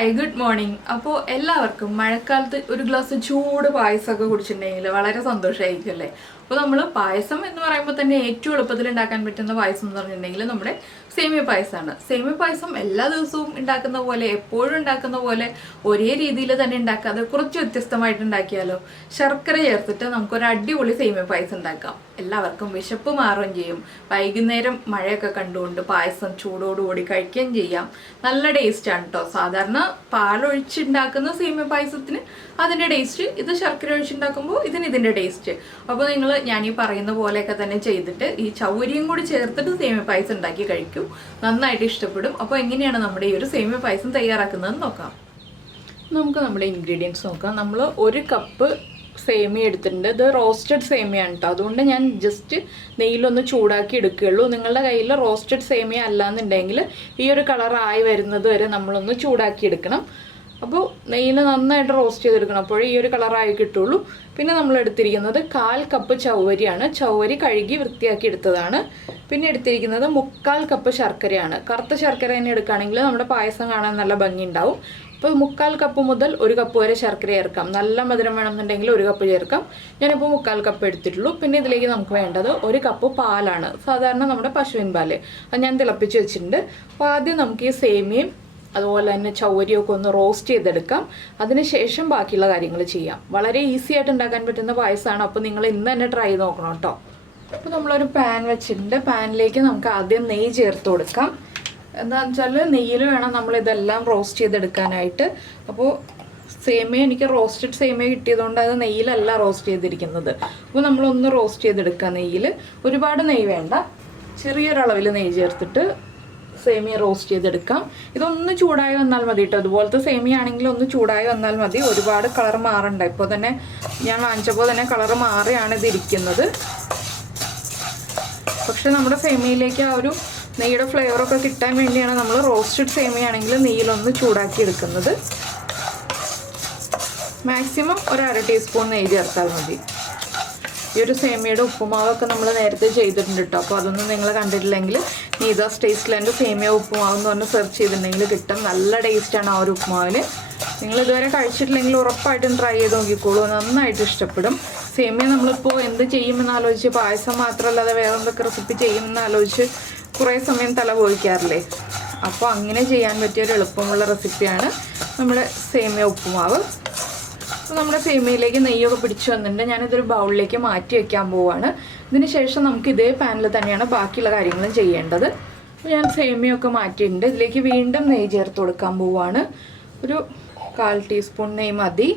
Hi good morning. അപ്പോൾ എല്ലാവർക്കും മഴക്കാലത്ത് ഒരു ഗ്ലാസ് ചൂട് പായസമൊക്കെ കുടിച്ചിട്ടുണ്ടെങ്കിൽ വളരെ സന്തോഷമായിരിക്കും അല്ലേ. അപ്പോൾ നമ്മൾ പായസം എന്ന് പറയുമ്പോൾ തന്നെ ഏറ്റവും എളുപ്പത്തിൽ ഉണ്ടാക്കാൻ പറ്റുന്ന പായസം എന്ന് പറഞ്ഞിട്ടുണ്ടെങ്കിൽ നമ്മുടെ സേമിയ പായസമാണ്. സേമിയ പായസം എല്ലാ ദിവസവും ഉണ്ടാക്കുന്ന പോലെ എപ്പോഴും ഉണ്ടാക്കുന്ന പോലെ ഒരേ രീതിയിൽ തന്നെ ഉണ്ടാക്കാതെ കുറച്ച് വ്യത്യസ്തമായിട്ട് ഉണ്ടാക്കിയാലോ. ശർക്കര ചേർത്തിട്ട് നമുക്കൊരു അടിപൊളി സേമിയ പായസം ഉണ്ടാക്കാം. എല്ലാവർക്കും വിശപ്പ് മാറുകയും ചെയ്യും. വൈകുന്നേരം മഴയൊക്കെ കണ്ടുകൊണ്ട് പായസം ചൂടോടുകൂടി കഴിക്കുകയും ചെയ്യാം. നല്ല ടേസ്റ്റാണ് കേട്ടോ. സാധാരണ പാലൊഴിച്ചുണ്ടാക്കുന്ന സേമിയ പായസത്തിന് അതിൻ്റെ ടേസ്റ്റ്, ഇത് ശർക്കര ഒഴിച്ചുണ്ടാക്കുമ്പോൾ ഇതിൻ്റെ ടേസ്റ്റ്. അപ്പോൾ നിങ്ങൾ ഞാൻ ഈ പറയുന്ന പോലെയൊക്കെ തന്നെ ചെയ്തിട്ട് ഈ ചൗരിയും കൂടി ചേർത്തിട്ട് സേമിയ പായസം ഉണ്ടാക്കി കഴിക്കും. നന്നായിട്ട് ഇഷ്ടപ്പെടും. അപ്പോൾ എങ്ങനെയാണ് നമ്മുടെ ഈ ഒരു സേമിയ പായസം തയ്യാറാക്കുന്നതെന്ന് നോക്കാം. നമുക്ക് നമ്മുടെ ഇൻഗ്രീഡിയൻസ് നോക്കാം. നമ്മൾ 1 കപ്പ് സേമിയ എടുത്തിട്ടുണ്ട്. ഇത് റോസ്റ്റഡ് സേമിയാണ് കേട്ടോ. അതുകൊണ്ട് ഞാൻ ജസ്റ്റ് നെയ്യിലൊന്ന് ചൂടാക്കി എടുക്കുകയുള്ളൂ. നിങ്ങളുടെ കയ്യിൽ റോസ്റ്റഡ് സേമിയ അല്ലാന്നുണ്ടെങ്കിൽ ഈ ഒരു കളറായി വരുന്നത് വരെ നമ്മളൊന്ന് ചൂടാക്കി എടുക്കണം. അപ്പോൾ നെയ്യിൽ നന്നായിട്ട് റോസ്റ്റ് ചെയ്തെടുക്കണം, അപ്പോഴേ ഈ ഒരു കളറായി കിട്ടുള്ളൂ. പിന്നെ നമ്മൾ എടുത്തിരിക്കുന്നത് 1/4 കപ്പ് ചവ്വരിയാണ്. ചവ്വരി കഴുകി വൃത്തിയാക്കി എടുത്തതാണ്. പിന്നെ എടുത്തിരിക്കുന്നത് 1/4 കപ്പ് ശർക്കരയാണ്. കറുത്ത ശർക്കര തന്നെ എടുക്കുകയാണെങ്കിൽ നമ്മുടെ പായസം കാണാൻ നല്ല ഭംഗി ഉണ്ടാവും. അപ്പോൾ 1/4 കപ്പ് മുതൽ 1 കപ്പ് വരെ ശർക്കര ചേർക്കാം. നല്ല മധുരം വേണമെന്നുണ്ടെങ്കിൽ 1 കപ്പ് ചേർക്കാം. ഞാനിപ്പോൾ 1/4 കപ്പ് എടുത്തിട്ടുള്ളൂ. പിന്നെ ഇതിലേക്ക് നമുക്ക് വേണ്ടത് 1 കപ്പ് പാലാണ്. സാധാരണ നമ്മുടെ പശുവിൻ പാല്, അത് ഞാൻ തിളപ്പിച്ച് വെച്ചിട്ടുണ്ട്. അപ്പോൾ ആദ്യം നമുക്ക് ഈ സേമിയയും അതുപോലെ തന്നെ ചവ്വരിയൊക്കെ ഒന്ന് റോസ്റ്റ് ചെയ്തെടുക്കാം. അതിനുശേഷം ബാക്കിയുള്ള കാര്യങ്ങൾ ചെയ്യാം. വളരെ ഈസി ആയിട്ട് ഉണ്ടാക്കാൻ പറ്റുന്ന പായസമാണ്. അപ്പോൾ നിങ്ങൾ ഇന്ന് തന്നെ ട്രൈ ചെയ്ത് നോക്കണം കേട്ടോ. അപ്പോൾ നമ്മളൊരു പാൻ വെച്ചിട്ടുണ്ട്. പാനിലേക്ക് നമുക്ക് ആദ്യം നെയ്യ് ചേർത്ത് കൊടുക്കാം. എന്താണെന്ന് വെച്ചാൽ നെയ്യിൽ വേണം നമ്മളിതെല്ലാം റോസ്റ്റ് ചെയ്തെടുക്കാനായിട്ട്. അപ്പോൾ സേമിയ എനിക്ക് റോസ്റ്റഡ് സേമിയ കിട്ടിയതുകൊണ്ട് അത് നെയ്യിലല്ല റോസ്റ്റ് ചെയ്തിരിക്കുന്നത്. അപ്പോൾ നമ്മളൊന്ന് റോസ്റ്റ് ചെയ്തെടുക്കാം നെയ്യിൽ. ഒരുപാട് നെയ്യ് വേണ്ട, ചെറിയൊരളവിൽ നെയ്യ് ചേർത്തിട്ട് സേമിയ റോസ്റ്റ് ചെയ്തെടുക്കാം. ഇതൊന്ന് ചൂടായി വന്നാൽ മതി കേട്ടോ. അതുപോലത്തെ സേമിയ ആണെങ്കിൽ ഒന്ന് ചൂടായി വന്നാൽ മതി. ഒരുപാട് കളർ മാറണ്ട. ഇപ്പോൾ തന്നെ ഞാൻ വാങ്ങിച്ചപ്പോൾ തന്നെ കളർ മാറിയാണ് ഇതിരിക്കുന്നത്. പക്ഷെ നമ്മുടെ സേമിയയിലേക്ക് ആ ഒരു നെയ്യുടെ ഫ്ലേവറൊക്കെ കിട്ടാൻ വേണ്ടിയാണ് നമ്മൾ റോസ്റ്റഡ് സേമിയ ആണെങ്കിൽ നെയ്യിലൊന്ന് ചൂടാക്കി എടുക്കുന്നത്. മാക്സിമം 1/2 ടീസ്പൂൺ നെയ്യ് ചേർത്താൽ മതി. ഈ ഒരു സേമിയയുടെ ഉപ്പുമാവൊക്കെ നമ്മൾ നേരത്തെ ചെയ്തിട്ടുണ്ട് കേട്ടോ. അപ്പോൾ അതൊന്നും നിങ്ങൾ കണ്ടിട്ടില്ലെങ്കിൽ നീതാസ് ടേസ്റ്റ്ലാൻഡ് സേമിയ ഉപ്പുമാവ് എന്ന് പറഞ്ഞ് സെർച്ച് ചെയ്തിട്ടുണ്ടെങ്കിൽ കിട്ടും. നല്ല ടേസ്റ്റാണ് ആ ഒരു ഉപ്പുമാവിന്. നിങ്ങൾ ഇതുവരെ കഴിച്ചിട്ടില്ലെങ്കിൽ ഉറപ്പായിട്ടും ട്രൈ ചെയ്ത് നോക്കിക്കോളൂ. നന്നായിട്ട് ഇഷ്ടപ്പെടും. സേമിയ നമ്മളിപ്പോൾ എന്ത് ചെയ്യുമെന്ന് ആലോചിച്ച്, പായസം മാത്രമല്ലാതെ വേറെ എന്തൊക്കെ റെസിപ്പി ചെയ്യുമെന്ന് ആലോചിച്ച് കുറേ സമയം തല പോയിക്കാറില്ലേ. അപ്പോൾ അങ്ങനെ ചെയ്യാൻ പറ്റിയൊരു എളുപ്പമുള്ള റെസിപ്പിയാണ് നമ്മുടെ സേമിയ ഉപ്പുമാവ്. അപ്പോൾ നമ്മുടെ സേമിയയിലേക്ക് നെയ്യൊക്കെ പിടിച്ച് വന്നിട്ടുണ്ട്. ഞാനിതൊരു ബൗളിലേക്ക് മാറ്റി വയ്ക്കാൻ പോവുകയാണ്. ഇതിന് ശേഷം നമുക്ക് ഇതേ പാനിൽ തന്നെയാണ് ബാക്കിയുള്ള കാര്യങ്ങളും ചെയ്യേണ്ടത്. അപ്പോൾ ഞാൻ സേമിയൊക്കെ മാറ്റിയിട്ടുണ്ട്. ഇതിലേക്ക് വീണ്ടും നെയ്യ് ചേർത്ത് കൊടുക്കാൻ പോവുകയാണ്. ഒരു 1/4 ടീസ്പൂൺ നെയ്യ് മതി.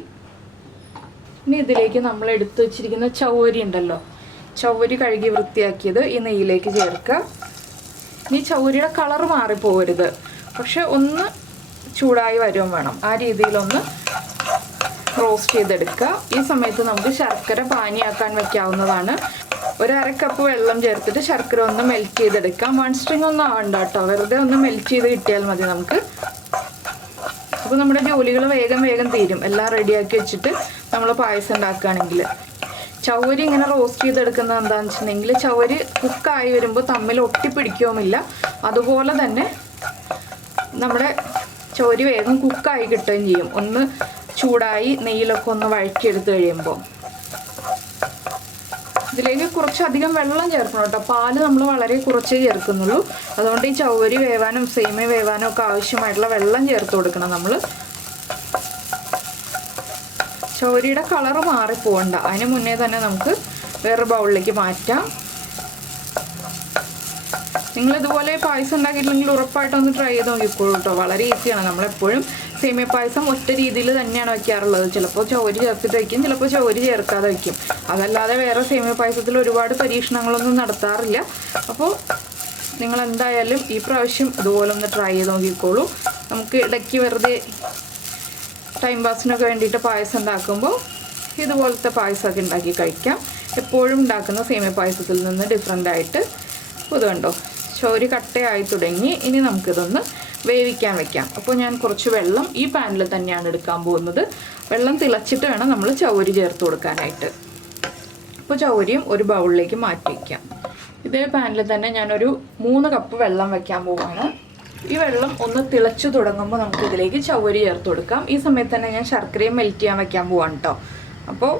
ഇനി ഇതിലേക്ക് നമ്മൾ എടുത്തു വച്ചിരിക്കുന്ന ചവ്വരി ഉണ്ടല്ലോ, ചവ്വരി കഴുകി വൃത്തിയാക്കിയത് ഈ നെയ്യിലേക്ക് ചേർക്കുക. ഇനി ചവ്വരിയുടെ കളർ മാറിപ്പോകരുത്, പക്ഷെ ഒന്ന് ചൂടായി വരും വേണം. ആ രീതിയിലൊന്ന് റോസ്റ്റ് ചെയ്തെടുക്കുക. ഈ സമയത്ത് നമുക്ക് ശർക്കര പാനിയാക്കാൻ വെക്കാവുന്നതാണ്. 1/2 കപ്പ് വെള്ളം ചേർത്തിട്ട് ശർക്കര ഒന്ന് മെൽറ്റ് ചെയ്തെടുക്കാം. 1 സ്ട്രിങ് ഒന്നും ആവണ്ട കേട്ടോ, വെറുതെ ഒന്ന് മെൽറ്റ് ചെയ്ത് കിട്ടിയാൽ മതി നമുക്ക്. അപ്പോൾ നമ്മുടെ ജോലികൾ വേഗം തീരും. എല്ലാം റെഡിയാക്കി വെച്ചിട്ട് നമ്മൾ പായസം ഉണ്ടാക്കുകയാണെങ്കിൽ. ചവ്വരി ഇങ്ങനെ റോസ്റ്റ് ചെയ്തെടുക്കുന്നത് എന്താണെന്ന് വെച്ചിട്ടുണ്ടെങ്കിൽ ചവ്വരി കുക്കായി വരുമ്പോൾ തമ്മിൽ ഒട്ടിപ്പിടിക്കുകയുമില്ല. അതുപോലെ തന്നെ നമ്മുടെ ചവ്വരി വേഗം കുക്കായി കിട്ടുകയും ചെയ്യും. ഒന്ന് ചൂടായി നെയ്യിലൊക്കെ ഒന്ന് വഴറ്റിയെടുത്ത് കഴിയുമ്പോൾ ഇതിലേക്ക് കുറച്ചധികം വെള്ളം ചേർക്കണം കേട്ടോ. പാല് നമ്മൾ വളരെ കുറച്ചേ ചേർക്കുന്നുള്ളൂ. അതുകൊണ്ട് ഈ ചവ്വരി വേവാനും സേമിയ വേവാനും ഒക്കെ ആവശ്യമായിട്ടുള്ള വെള്ളം ചേർത്ത് കൊടുക്കണം നമ്മൾ. ചവ്വരിയുടെ കളറ് മാറിപ്പോകണ്ട, അതിന് മുന്നേ തന്നെ നമുക്ക് വേറെ ബൗളിലേക്ക് മാറ്റാം. നിങ്ങളിതുപോലെ പായസം ഉണ്ടാക്കിയിട്ടില്ലെങ്കിൽ ഉറപ്പായിട്ടൊന്ന് ട്രൈ ചെയ്ത് നോക്കിക്കോളൂ കേട്ടോ. വളരെ ഈസിയാണ്. നമ്മളെപ്പോഴും സേമിയ പായസം ഒറ്റ രീതിയിൽ തന്നെയാണ് വയ്ക്കാറുള്ളത്. ചിലപ്പോൾ ചവ്വരി ചേർത്തിട്ട് വയ്ക്കും, ചിലപ്പോൾ ചവ്വരി ചേർക്കാതെ വയ്ക്കും. അതല്ലാതെ വേറെ സേമിയ പായസത്തിൽ ഒരുപാട് പരീക്ഷണങ്ങളൊന്നും നടത്താറില്ല. അപ്പോൾ നിങ്ങൾ എന്തായാലും ഈ പ്രാവശ്യം ഇതുപോലെ ഒന്ന് ട്രൈ ചെയ്ത് നോക്കിക്കോളൂ. നമുക്ക് ഇടയ്ക്ക് വെറുതെ ടൈം പാസിനൊക്കെ വേണ്ടിയിട്ട് പായസം ഉണ്ടാക്കുമ്പോൾ ഇതുപോലത്തെ പായസമൊക്കെ ഉണ്ടാക്കി കഴിക്കാം. എപ്പോഴും ഉണ്ടാക്കുന്ന സേമിയ പായസത്തിൽ നിന്ന് ഡിഫറെൻ്റ് ആയിട്ട്. ഇതുണ്ടോ, ചോരി കട്ടയായി തുടങ്ങി. ഇനി നമുക്കിതൊന്ന് വേവിക്കാൻ വെക്കാം. അപ്പോൾ ഞാൻ കുറച്ച് വെള്ളം ഈ പാനിൽ തന്നെയാണ് എടുക്കാൻ പോകുന്നത്. വെള്ളം തിളച്ചിട്ട് വേണം നമ്മൾ ചവ്വരി ചേർത്ത് കൊടുക്കാനായിട്ട്. അപ്പോൾ ചവ്വരിയും ഒരു ബൗളിലേക്ക് മാറ്റി വയ്ക്കാം. ഇതേ പാനിൽ തന്നെ ഞാനൊരു 3 കപ്പ് വെള്ളം വയ്ക്കാൻ പോവുകയാണ്. ഈ വെള്ളം ഒന്ന് തിളച്ചു തുടങ്ങുമ്പോൾ നമുക്ക് ഇതിലേക്ക് ചവ്വരി ചേർത്ത് കൊടുക്കാം. ഈ സമയത്ത് തന്നെ ഞാൻ ശർക്കരയും മെൽറ്റ് ചെയ്യാൻ വെക്കാൻ പോവാണ് കേട്ടോ. അപ്പോൾ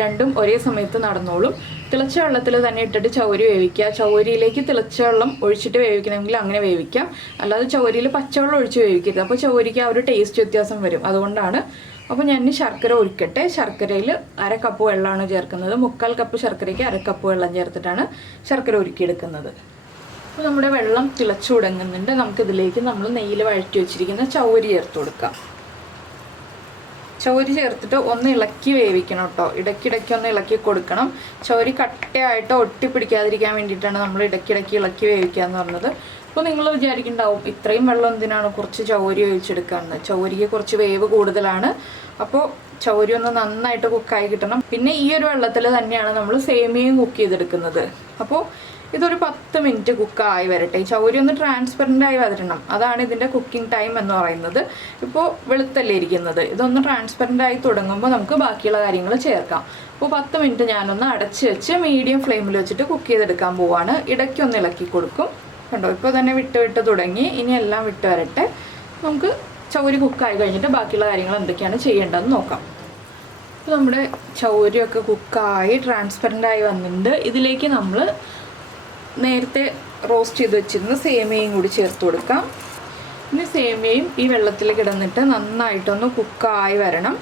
രണ്ടും ഒരേ സമയത്ത് നടന്നോളും. തിളച്ച വെള്ളത്തിൽ തന്നെ ഇട്ടിട്ട് ചവ്വരി വേവിക്കുക. ചവ്വരിയിലേക്ക് തിളച്ച വെള്ളം ഒഴിച്ചിട്ട് വേവിക്കണമെങ്കിൽ അങ്ങനെ വേവിക്കാം. അല്ലാതെ ചവ്വരിയിൽ പച്ചവെള്ളം ഒഴിച്ച് വേവിക്കരുത്. അപ്പോൾ ചവ്വരിക്ക് ആ ഒരു ടേസ്റ്റ് വ്യത്യാസം വരും. അതുകൊണ്ടാണ്. അപ്പോൾ ഞാൻ ശർക്കര ഒഴിക്കട്ടെ. ശർക്കരയിൽ 1/2 കപ്പ് വെള്ളമാണ് ചേർക്കുന്നത്. 1/4 കപ്പ് ശർക്കരയ്ക്ക് 1/2 കപ്പ് വെള്ളം ചേർത്തിട്ടാണ് ശർക്കര ഉരുക്കിയെടുക്കുന്നത്. അപ്പോൾ നമ്മുടെ വെള്ളം തിളച്ചു തുടങ്ങുന്നുണ്ട്. നമുക്കിതിലേക്ക് നമ്മൾ നെയ്യിൽ വഴറ്റി വെച്ചിരിക്കുന്ന ചവ്വരി ചേർത്ത് കൊടുക്കാം. ചവ്വരി ചേർത്തിട്ട് ഒന്ന് ഇളക്കി വേവിക്കണം കേട്ടോ. ഇടയ്ക്കിടയ്ക്ക് ഒന്ന് ഇളക്കി കൊടുക്കണം. ചവ്വരി കട്ടയായിട്ട് ഒട്ടിപ്പിടിക്കാതിരിക്കാൻ വേണ്ടിയിട്ടാണ് നമ്മൾ ഇടയ്ക്കിടയ്ക്ക് ഇളക്കി വേവിക്കുക എന്ന് പറഞ്ഞത്. അപ്പോൾ നിങ്ങൾ വിചാരിക്കുന്നുണ്ടാവും ഇത്രയും വെള്ളം എന്തിനാണ് കുറച്ച് ചവ്വരി ഒഴിച്ചെടുക്കാമെന്ന്. ചവ്വരിക്ക് കുറച്ച് വേവ് കൂടുതലാണ്. അപ്പോൾ ചവ്വരി ഒന്ന് നന്നായിട്ട് കുക്കായി കിട്ടണം. പിന്നെ ഈ ഒരു വെള്ളത്തിൽ തന്നെയാണ് നമ്മൾ സേമിയയും കുക്ക് ചെയ്തെടുക്കുന്നത്. അപ്പോൾ ഇതൊരു 10 മിനിറ്റ് കുക്കായി വരട്ടെ. ചവ്വരി ഒന്ന് ട്രാൻസ്പെറൻ്റ് ആയി വരണം. അതാണ് ഇതിൻ്റെ കുക്കിംഗ് ടൈം എന്ന് പറയുന്നത്. ഇപ്പോൾ വെളുത്തല്ലേ ഇരിക്കുന്നത്. ഇതൊന്ന് ട്രാൻസ്പെറൻ്റ് ആയി തുടങ്ങുമ്പോൾ നമുക്ക് ബാക്കിയുള്ള കാര്യങ്ങൾ ചേർക്കാം. അപ്പോൾ 10 മിനിറ്റ് ഞാനൊന്ന് അടച്ച് വെച്ച് മീഡിയം ഫ്ലെയിമിൽ വെച്ചിട്ട് കുക്ക് ചെയ്തെടുക്കാൻ പോവാണ്. ഇടയ്ക്കൊന്ന് ഇളക്കി കൊടുക്കും. കണ്ടോ, ഇപ്പോൾ തന്നെ വിട്ട് തുടങ്ങി. ഇനി എല്ലാം വിട്ട് വരട്ടെ. നമുക്ക് ചവ്വരി കുക്കായി കഴിഞ്ഞിട്ട് ബാക്കിയുള്ള കാര്യങ്ങൾ എന്തൊക്കെയാണ് ചെയ്യേണ്ടതെന്ന് നോക്കാം. അപ്പോൾ നമ്മുടെ ചവ്വരിയൊക്കെ കുക്കായി ട്രാൻസ്പെറൻ്റ് ആയി വന്നിട്ടുണ്ട്. ഇതിലേക്ക് നമ്മൾ നേരത്തെ റോസ്റ്റ് ചെയ്ത് വെച്ചിരുന്ന സേമിയയും കൂടി ചേർത്ത് കൊടുക്കാം. ഇനി സേമിയയും ഈ വെള്ളത്തിൽ കിടന്നിട്ട് നന്നായിട്ടൊന്ന് കുക്കായി വരണം.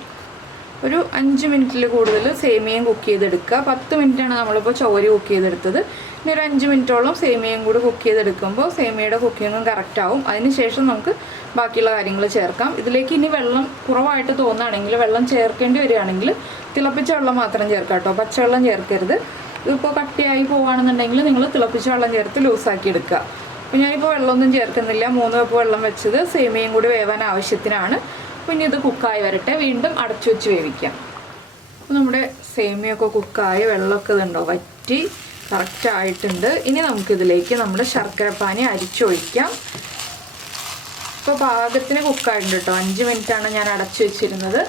ഒരു 5 മിനിറ്റിൽ കൂടുതൽ സേമിയയും കുക്ക് ചെയ്തെടുക്കുക. 10 മിനിറ്റാണ് നമ്മളിപ്പോൾ ചവ്വരി കുക്ക് ചെയ്തെടുത്തത്. ഇനി ഒരു 5 മിനിറ്റോളം സേമിയയും കൂടി കുക്ക് ചെയ്തെടുക്കുമ്പോൾ സേമിയയുടെ കുക്കിങ്ങും കറക്റ്റ് ആവും. അതിന് ശേഷം നമുക്ക് ബാക്കിയുള്ള കാര്യങ്ങൾ ചേർക്കാം. ഇതിലേക്ക് ഇനി വെള്ളം കുറവായിട്ട് തോന്നുകയാണെങ്കിൽ, വെള്ളം ചേർക്കേണ്ടി വരികയാണെങ്കിൽ തിളപ്പിച്ച വെള്ളം മാത്രം ചേർക്കാം കേട്ടോ. പച്ചവെള്ളം ചേർക്കരുത്. ഇതിപ്പോൾ കട്ടിയായി പോവുകയാണെന്നുണ്ടെങ്കിൽ നിങ്ങൾ തിളപ്പിച്ച വെള്ളം ചേർത്ത് ലൂസാക്കി എടുക്കുക. അപ്പോൾ ഞാനിപ്പോൾ വെള്ളമൊന്നും ചേർക്കുന്നില്ല. 3 കപ്പ് വെള്ളം വെച്ചത് സേമിയയും കൂടി വേവാൻ ആവശ്യത്തിനാണ്. അപ്പോൾ ഇനി ഇത് കുക്കായി വരട്ടെ. വീണ്ടും അടച്ചു വെച്ച് വേവിക്കാം. അപ്പോൾ നമ്മുടെ സേമിയൊക്കെ കുക്കായി വെള്ളമൊക്കെ ഇതുണ്ടോ വറ്റി കറക്റ്റ് ആയിട്ടുണ്ട്. ഇനി നമുക്കിതിലേക്ക് നമ്മുടെ ശർക്കരപ്പാനി അരിച്ചൊഴിക്കാം. ഇപ്പോൾ പാകത്തിന് കുക്കായിട്ടുണ്ട് കേട്ടോ. 5 മിനിറ്റാണ് ഞാൻ അടച്ചു വെച്ചിരുന്നത്.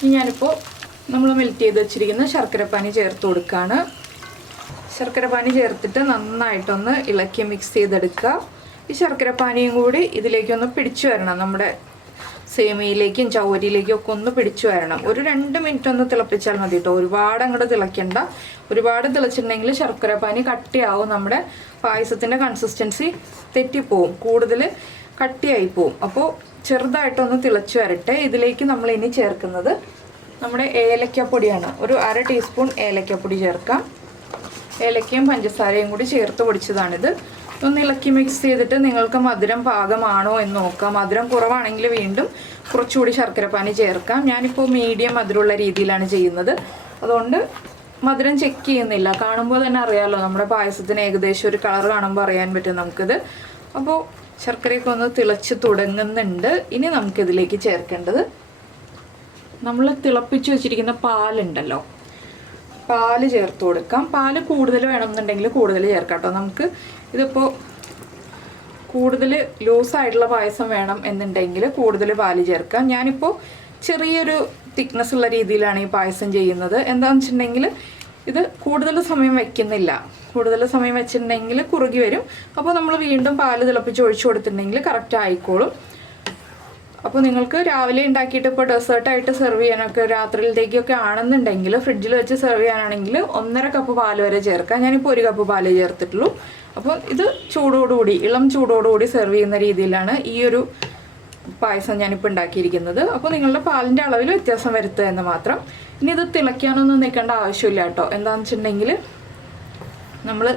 ഇനി ഞാനിപ്പോൾ നമ്മൾ മെൽറ്റ് ചെയ്ത് വെച്ചിരിക്കുന്ന ശർക്കരപ്പാനി ചേർത്ത് കൊടുക്കുകയാണ്. ശർക്കരപ്പാനി ചേർത്തിട്ട് നന്നായിട്ടൊന്ന് ഇളക്കി മിക്സ് ചെയ്തെടുക്കുക. ഈ ശർക്കരപ്പാനിയും കൂടി ഇതിലേക്കൊന്ന് പിടിച്ചു വരണം. നമ്മുടെ സേമിയയിലേക്കും ചവ്വരിയിലേക്കും ഒക്കെ ഒന്ന് പിടിച്ചു വരണം. ഒരു 2 മിനിറ്റ് ഒന്ന് തിളപ്പിച്ചാൽ മതി കേട്ടോ. ഒരുപാട് അങ്ങോട്ട് തിളയ്ക്കണ്ട. ഒരുപാട് തിളച്ചിട്ടുണ്ടെങ്കിൽ ശർക്കരപ്പാനി കട്ടിയാവും. നമ്മുടെ പായസത്തിൻ്റെ കൺസിസ്റ്റൻസി തെറ്റിപ്പോവും, കൂടുതൽ കട്ടിയായി പോവും. അപ്പോൾ ചെറുതായിട്ടൊന്ന് തിളച്ചു വരട്ടെ. ഇതിലേക്ക് നമ്മൾ ഇനി ചേർക്കുന്നത് നമ്മുടെ ഏലക്കപ്പൊടിയാണ്. ഒരു 1/2 ടീസ്പൂൺ ഏലക്കപ്പൊടി ചേർക്കാം. ഏലക്കയും പഞ്ചസാരയും കൂടി ചേർത്ത് പൊടിച്ചതാണിത്. ഒന്ന് ഇളക്കി മിക്സ് ചെയ്തിട്ട് നിങ്ങൾക്ക് മധുരം പാകമാണോ എന്ന് നോക്കാം. മധുരം കുറവാണെങ്കിൽ വീണ്ടും കുറച്ചുകൂടി ശർക്കരപ്പാനി ചേർക്കാം. ഞാനിപ്പോൾ മീഡിയം മധുരമുള്ള രീതിയിലാണ് ചെയ്യുന്നത്. അതുകൊണ്ട് മധുരം ചെക്ക് ചെയ്യുന്നില്ല. കാണുമ്പോൾ തന്നെ അറിയാമല്ലോ, നമ്മുടെ പായസത്തിന് ഏകദേശം ഒരു കളർ കാണുമ്പോൾ അറിയാൻ പറ്റും നമുക്കിത്. അപ്പോൾ ശർക്കരയൊക്കെ ഒന്ന് തിളച്ച് തുടങ്ങുന്നുണ്ട്. ഇനി നമുക്കിതിലേക്ക് ചേർക്കേണ്ടത് നമ്മൾ തിളപ്പിച്ച് വെച്ചിരിക്കുന്ന പാലുണ്ടല്ലോ, പാല് ചേർത്ത് കൊടുക്കാം. പാല് കൂടുതൽ വേണമെന്നുണ്ടെങ്കിൽ കൂടുതൽ ചേർക്കാം കേട്ടോ. നമുക്ക് ഇതിപ്പോൾ കൂടുതൽ ലൂസായിട്ടുള്ള പായസം വേണം എന്നുണ്ടെങ്കിൽ കൂടുതൽ പാല് ചേർക്കാം. ഞാനിപ്പോൾ ചെറിയൊരു തിക്നെസ് ഉള്ള രീതിയിലാണ് ഈ പായസം ചെയ്യുന്നത്. എന്താണെന്ന് വെച്ചിട്ടുണ്ടെങ്കിൽ ഇത് കൂടുതൽ സമയം വയ്ക്കുന്നില്ല. കൂടുതൽ സമയം വെച്ചിട്ടുണ്ടെങ്കിൽ കുറുകി വരും. അപ്പോൾ നമ്മൾ വീണ്ടും പാല് തിളപ്പിച്ച് ഒഴിച്ചു കൊടുത്തിട്ടുണ്ടെങ്കിൽ കറക്റ്റ് ആയിക്കോളും. അപ്പോൾ നിങ്ങൾക്ക് രാവിലെ ഉണ്ടാക്കിയിട്ട് ഇപ്പോൾ ഡെസേർട്ടായിട്ട് സെർവ് ചെയ്യാനൊക്കെ രാത്രിയിലത്തേക്കൊക്കെ ആണെന്നുണ്ടെങ്കിൽ ഫ്രിഡ്ജിൽ വെച്ച് സെർവ് ചെയ്യാനാണെങ്കിൽ 1.5 കപ്പ് പാല് വരെ ചേർക്കാം. ഞാനിപ്പോൾ 1 കപ്പ് പാല് ചേർത്തിട്ടുള്ളൂ. അപ്പോൾ ഇത് ചൂടോടുകൂടി, ഇളം ചൂടോടുകൂടി സെർവ് ചെയ്യുന്ന രീതിയിലാണ് ഈ ഒരു പായസം ഞാനിപ്പോൾ ഉണ്ടാക്കിയിരിക്കുന്നത്. അപ്പോൾ നിങ്ങളുടെ പാലിൻ്റെ അളവിൽ വ്യത്യാസം വരുത്തുക എന്ന് മാത്രം. ഇനി ഇത് തിളയ്ക്കാനൊന്നും നിൽക്കേണ്ട ആവശ്യമില്ല കേട്ടോ. എന്താണെന്ന് വെച്ചിട്ടുണ്ടെങ്കിൽ നമ്മൾ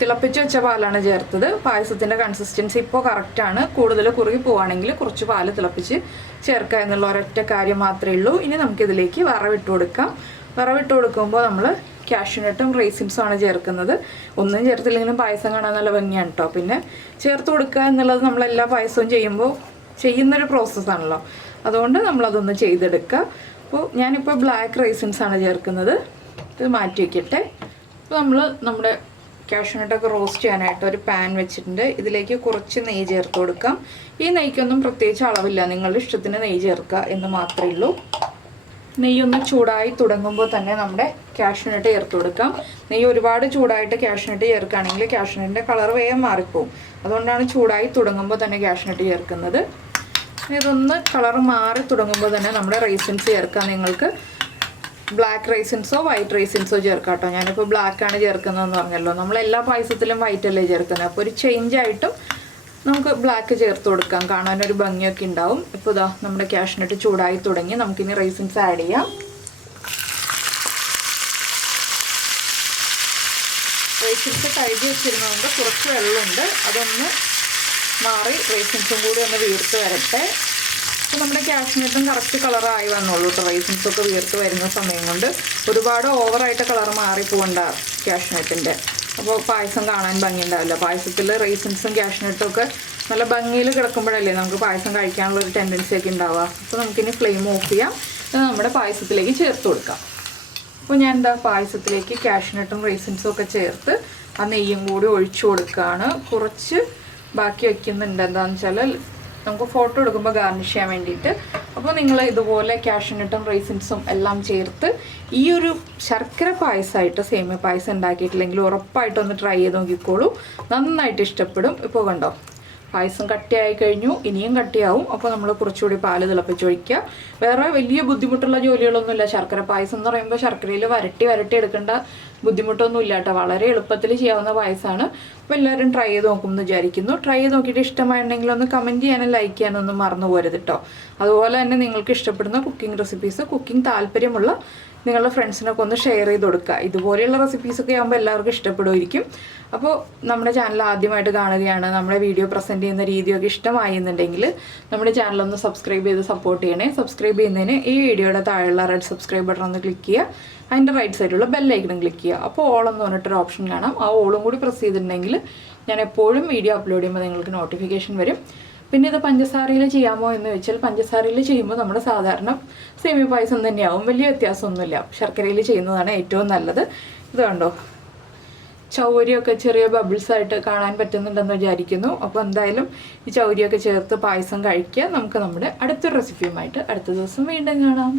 തിളപ്പിച്ച് വെച്ച പാലാണ് ചേർത്തത്. പായസത്തിൻ്റെ കൺസിസ്റ്റൻസി ഇപ്പോൾ കറക്റ്റാണ്. കൂടുതൽ കുറുകി പോവുകയാണെങ്കിൽ കുറച്ച് പാല് തിളപ്പിച്ച് ചേർക്കുക എന്നുള്ള ഒരൊറ്റ കാര്യം മാത്രമേ ഉള്ളൂ. ഇനി നമുക്കിതിലേക്ക് വറവിട്ട് കൊടുക്കാം. വറവിട്ട് കൊടുക്കുമ്പോൾ നമ്മൾ കാഷ്യൂനട്ടും റൈസിൻസും ആണ് ചേർക്കുന്നത്. ഒന്നും ചേർത്തില്ലെങ്കിലും പായസം കാണാൻ നല്ല ഭംഗിയാണ് കേട്ടോ. പിന്നെ ചേർത്ത് കൊടുക്കുക എന്നുള്ളത് നമ്മളെല്ലാ പായസവും ചെയ്യുമ്പോൾ ചെയ്യുന്നൊരു പ്രോസസ്സാണല്ലോ. അതുകൊണ്ട് നമ്മളതൊന്ന് ചെയ്തെടുക്കുക. അപ്പോൾ ഞാനിപ്പോൾ ബ്ലാക്ക് റൈസിൻസ് ആണ് ചേർക്കുന്നത്. ഇത് മാറ്റി വയ്ക്കട്ടെ. അപ്പോൾ നമ്മുടെ കാഷ്യൂനട്ടൊക്കെ റോസ്റ്റ് ചെയ്യാനായിട്ട് ഒരു പാൻ വെച്ചിട്ടുണ്ട്. ഇതിലേക്ക് കുറച്ച് നെയ്യ് ചേർത്ത് കൊടുക്കാം. ഈ നെയ്ക്കൊന്നും പ്രത്യേകിച്ച് അളവില്ല, നിങ്ങളുടെ ഇഷ്ടത്തിന് നെയ്യ് ചേർക്കുക എന്ന് മാത്രമേ ഉള്ളൂ. നെയ്യൊന്ന് ചൂടായി തുടങ്ങുമ്പോൾ തന്നെ നമ്മുടെ കാഷ്യൂനട്ട് ചേർത്ത് കൊടുക്കാം. നെയ്യ് ഒരുപാട് ചൂടായിട്ട് കാഷ്യൂനട്ട് ചേർക്കുകയാണെങ്കിൽ കാഷ്യൂനട്ടിൻ്റെ കളർ വേഗം മാറിപ്പോവും. അതുകൊണ്ടാണ് ചൂടായി തുടങ്ങുമ്പോൾ തന്നെ കാഷ്യൂനട്ട് ചേർക്കുന്നത്. ഇതൊന്ന് കളർ മാറി തുടങ്ങുമ്പോൾ തന്നെ നമ്മുടെ റൈസിൻസ് ചേർക്കാം. നിങ്ങൾക്ക് ബ്ലാക്ക് റൈസിൻസോ വൈറ്റ് റൈസിൻസോ ചേർക്കാം കേട്ടോ. ഞാനിപ്പോൾ ബ്ലാക്കാണ് ചേർക്കുന്നതെന്ന് പറഞ്ഞല്ലോ. നമ്മളെല്ലാ പായസത്തിലും വൈറ്റ് അല്ലേ ചേർക്കുന്നത്. അപ്പോൾ ഒരു ചേഞ്ച് ആയിട്ടും നമുക്ക് ബ്ലാക്ക് ചേർത്ത് കൊടുക്കാം. കാണാനൊരു ഭംഗിയൊക്കെ ഉണ്ടാവും. ഇപ്പോൾ ഇതാ നമ്മുടെ കാഷ്യൂനട്ട് ചൂടായി തുടങ്ങി. നമുക്കിനി റൈസിൻസ് ആഡ് ചെയ്യാം. റൈസിൻസ് കഴുകി വെച്ചിരുന്നതുകൊണ്ട് കുറച്ച് വെള്ളമുണ്ട്. അതൊന്ന് മാറി റൈസിൻസും കൂടി ഒന്ന് വീർത്ത് വരട്ടെ. അപ്പോൾ നമ്മുടെ കാഷ്യൂനട്ടും കറക്റ്റ് കളറായി വന്നോളൂ കേട്ടോ. റൈസിൻസൊക്കെ വീർത്ത് വരുന്ന സമയം കൊണ്ട് ഒരുപാട് ഓവറായിട്ട് കളർ മാറിപ്പോകണ്ട കാഷ്യൂനട്ടിൻ്റെ. അപ്പോൾ പായസം കാണാൻ ഭംഗി ഉണ്ടാവില്ല. പായസത്തിൽ റൈസിൻസും കാഷ്യൂനട്ടും ഒക്കെ നല്ല ഭംഗിയിൽ കിടക്കുമ്പോഴല്ലേ നമുക്ക് പായസം കഴിക്കാനുള്ളൊരു ടെൻഡൻസി ഒക്കെ ഉണ്ടാവുക. അപ്പോൾ നമുക്കിനി ഫ്ലെയിം ഓഫ് ചെയ്യാം. ഇത് നമ്മുടെ പായസത്തിലേക്ക് ചേർത്ത് കൊടുക്കാം. അപ്പോൾ ഞാൻ എന്താ പായസത്തിലേക്ക് കാഷ്യൂനട്ടും റൈസിൻസും ഒക്കെ ചേർത്ത് ആ നെയ്യും കൂടി ഒഴിച്ചു കൊടുക്കുകയാണ്. കുറച്ച് ബാക്കി വയ്ക്കുന്നുണ്ട്. എന്താണെന്ന് വെച്ചാൽ നമുക്ക് ഫോട്ടോ എടുക്കുമ്പോൾ ഗാർണിഷ് ചെയ്യാൻ വേണ്ടിയിട്ട്. അപ്പോൾ നിങ്ങൾ ഇതുപോലെ കാഷ്യൂനട്ടും റൈസിൻസും എല്ലാം ചേർത്ത് ഈ ഒരു ശർക്കര പായസമായിട്ട് സേമിയ പായസം ഉണ്ടാക്കിയിട്ടില്ലെങ്കിൽ ഉറപ്പായിട്ടൊന്ന് ട്രൈ ചെയ്ത് നോക്കിക്കോളൂ. നന്നായിട്ട് ഇഷ്ടപ്പെടും. ഇപ്പോൾ കണ്ടോ പായസം കട്ടിയായി കഴിഞ്ഞു. ഇനിയും കട്ടിയാവും. അപ്പോൾ നമ്മൾ കുറച്ചുകൂടി പാല് തിളപ്പിച്ചൊഴിക്കുക. വേറെ വലിയ ബുദ്ധിമുട്ടുള്ള ജോലികളൊന്നുമില്ല. ശർക്കര പായസം എന്ന് പറയുമ്പോൾ ശർക്കരയിൽ വരട്ടി എടുക്കേണ്ട ബുദ്ധിമുട്ടൊന്നും ഇല്ല കേട്ടോ. വളരെ എളുപ്പത്തിൽ ചെയ്യാവുന്ന പായസമാണ്. അപ്പോൾ എല്ലാവരും ട്രൈ ചെയ്ത് നോക്കുമെന്ന് വിചാരിക്കുന്നു. ട്രൈ ചെയ്ത് നോക്കിയിട്ട് ഇഷ്ടമായിട്ടുണ്ടെങ്കിൽ ഒന്ന് കമൻറ്റ് ചെയ്യാനും ലൈക്ക് ചെയ്യാനും ഒന്നും മറന്നു പോരുത് കേട്ടോ. അതുപോലെ തന്നെ നിങ്ങൾക്ക് ഇഷ്ടപ്പെടുന്ന കുക്കിംഗ് റെസിപ്പീസ്, കുക്കിംഗ് താല്പര്യമുള്ള നിങ്ങളുടെ ഫ്രണ്ട്സിനൊക്കെ ഒന്ന് ഷെയർ ചെയ്ത് കൊടുക്കുക. ഇതുപോലെയുള്ള റെസിപ്പീസൊക്കെ ആകുമ്പോൾ എല്ലാവർക്കും ഇഷ്ടപ്പെടുമായിരിക്കും. അപ്പോൾ നമ്മുടെ ചാനൽ ആദ്യമായിട്ട് കാണുകയാണ്, നമ്മുടെ വീഡിയോ പ്രസൻറ്റ് ചെയ്യുന്ന രീതിയൊക്കെ ഇഷ്ടമായി എന്നുണ്ടെങ്കിൽ നമ്മുടെ ചാനലൊന്ന് സബ്സ്ക്രൈബ് ചെയ്ത് സപ്പോർട്ട് ചെയ്യണേ. സബ്സ്ക്രൈബ് ചെയ്യുന്നതിന് ഈ വീഡിയോയുടെ താഴെയുള്ള റെഡ് സബ്സ്ക്രൈബ് ബട്ടൺ ഒന്ന് ക്ലിക്ക് ചെയ്യുക. അതിൻ്റെ റൈറ്റ് സൈഡിലുള്ള ബെല്ലൈക്കണും ക്ലിക്ക് ചെയ്യുക. അപ്പോൾ ഓളെന്ന് പറഞ്ഞിട്ടൊരു ഓപ്ഷൻ കാണാം. ആ ഓളും കൂടി പ്രസ് ചെയ്തിട്ടുണ്ടെങ്കിൽ ഞാൻ എപ്പോഴും വീഡിയോ അപ്ലോഡ് ചെയ്യുമ്പോൾ നിങ്ങൾക്ക് നോട്ടിഫിക്കേഷൻ വരും. പിന്നെ ഇത് പഞ്ചസാരയിൽ ചെയ്യാമോ എന്ന് ചോദിച്ചാൽ പഞ്ചസാരയിൽ ചെയ്യുമ്പോൾ നമ്മുടെ സാധാരണ സേമിയ പായസം തന്നെയാവും. വലിയ വ്യത്യാസമൊന്നുമില്ല. ശർക്കരയിൽ ചെയ്യുന്നതാണ് ഏറ്റവും നല്ലത്. ഇത് കണ്ടോ ചൗരിയൊക്കെ ചെറിയ ബബിൾസായിട്ട് കാണാൻ പറ്റുന്നുണ്ടെന്ന് വിചാരിക്കുന്നു. അപ്പോൾ എന്തായാലും ഈ ചൗരിയൊക്കെ ചേർത്ത് പായസം കഴിക്കുക. നമുക്ക് നമ്മുടെ അടുത്തൊരു റെസിപ്പിയുമായിട്ട് അടുത്ത ദിവസം വീണ്ടും കാണാം.